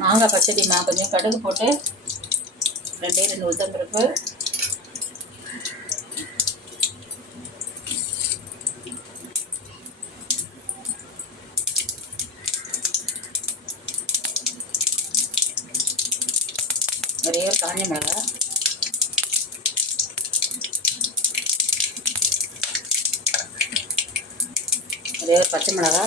மாங்காய் பச்சடிமா கொஞ்சம் கடுகு போட்டு ரெண்டே ரெண்டு உளுத்தம்பருப்பு ஒரே ஒரு காஞ்சி மிளகாய். ஒரே ஒரு பச்சை மிளகா.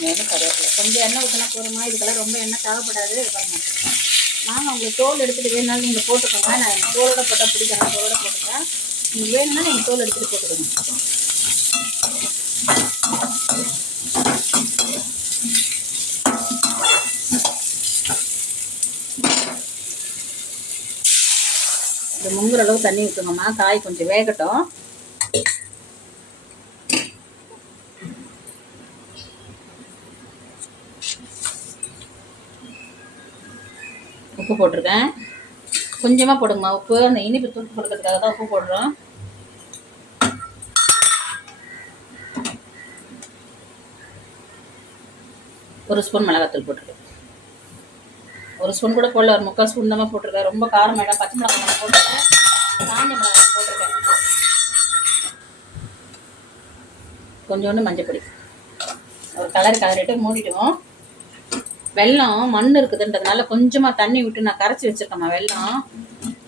மேலும் கருவேப்பிலை கொஞ்சம் எண்ணெய் ஊற்றினா போதுமா? இதுக்கெல்லாம் ரொம்ப எண்ணெய் தேவைப்படாது. இது பாருங்க. நாங்கள் உங்களுக்கு தோல் எடுத்துகிட்டு வேணாலும் நீங்கள் போட்டுக்கோங்க. நான் எங்கள் தோலோட போட்டால் பிடிக்கிறேன் தோலோட போட்டுக்கிறேன். நீங்கள் வேணும்னா நீங்கள் தோல் எடுத்துகிட்டு போட்டுக்கோங்க. இது முங்குற அளவு தண்ணி ஊற்றுங்கம்மா காய் கொஞ்சம் வேகட்டும். உப்பு போட்டிருக்கேன். கொஞ்சமாக போடுங்கம்மா உப்பு. அந்த இனிப்பு தூக்கி கொடுக்கறதுக்காக தான் உப்பு போடுறோம். ஒரு ஸ்பூன் மிளகாத்தூள் போட்டிருக்கேன். ஒரு ஸ்பூன் கூட போடல ஒரு முக்கால் ஸ்பூன் தான் போட்டிருக்கேன். ரொம்ப காரம் வேண்டாம் பச்சை மிளகாய் போட்டிருக்கேன். காஞ்ச மிளகாய் போட்டிருக்கேன். கொஞ்சோண்டு மஞ்சள் பொடி. ஒரு கலர் கலரிட்டு மூடிடுவோம். வெல்லம் மண் இருக்குதுன்றதுனால கொஞ்சமாக தண்ணி விட்டு நான் கரைச்சி வச்சுருக்கேம்மா வெல்லம்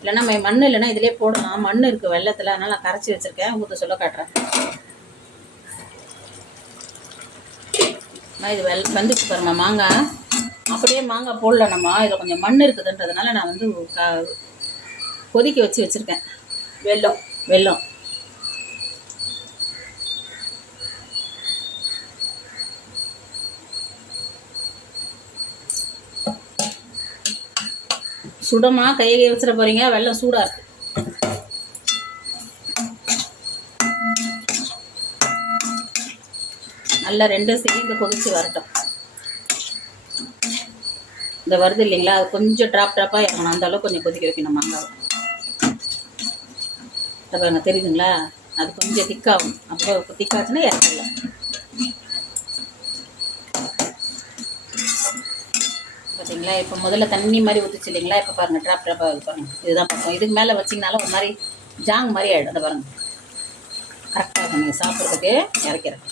இல்லைன்னா மை- மண் இல்லைன்னா இதிலே போடலாம். மண் இருக்குது வெள்ளத்தில் அதனால் நான் கரைச்சி வச்சுருக்கேன். ஊற்ற சொல்ல காட்டுறேன். இது வெல் வந்துச்சு பாருங்க மாங்காய். அப்படியே மாங்காய் போடல நம்ம இதில் கொஞ்சம் மண் இருக்குதுன்றதுனால நான் வந்து க- கொதிக்க வச்சு வச்சுருக்கேன். வெல்லம் வெல்லம் சுடமா கையை கை வச்சிட போறீங்க. வெள்ளம் சூடா இருக்கு. நல்லா ரெண்டும் சேர்ந்து கொதிச்சு வரட்டும். இந்த வருது இல்லைங்களா? அது கொஞ்சம் ட்ராப் ட்ராப்பாக இறங்கணும். அந்த அளவுக்கு கொஞ்சம் கொதிக்க வைக்கணும் மாங்காவை. இதை பாருங்க தெரியுதுங்களா? அது கொஞ்சம் திக்காகும் அப்போ திக்காச்சுன்னா இறக்கலாம் பார்த்தீங்களா இப்போ முதல்ல தண்ணி மாதிரி ஊற்றுச்சு இல்லைங்களா? இப்போ பாருங்கள் ட்ராப் ட்ராப்பாக பாருங்க. இதுதான் பக்கம் இதுக்கு மேலே வச்சிங்கனாலும் ஒரு மாதிரி ஜாங் மாதிரி ஆகிடும் அதை பாருங்க. கரெக்டாக இருக்கும் நீங்கள் சாப்பிட்றதுக்கு இறக்கிறேன்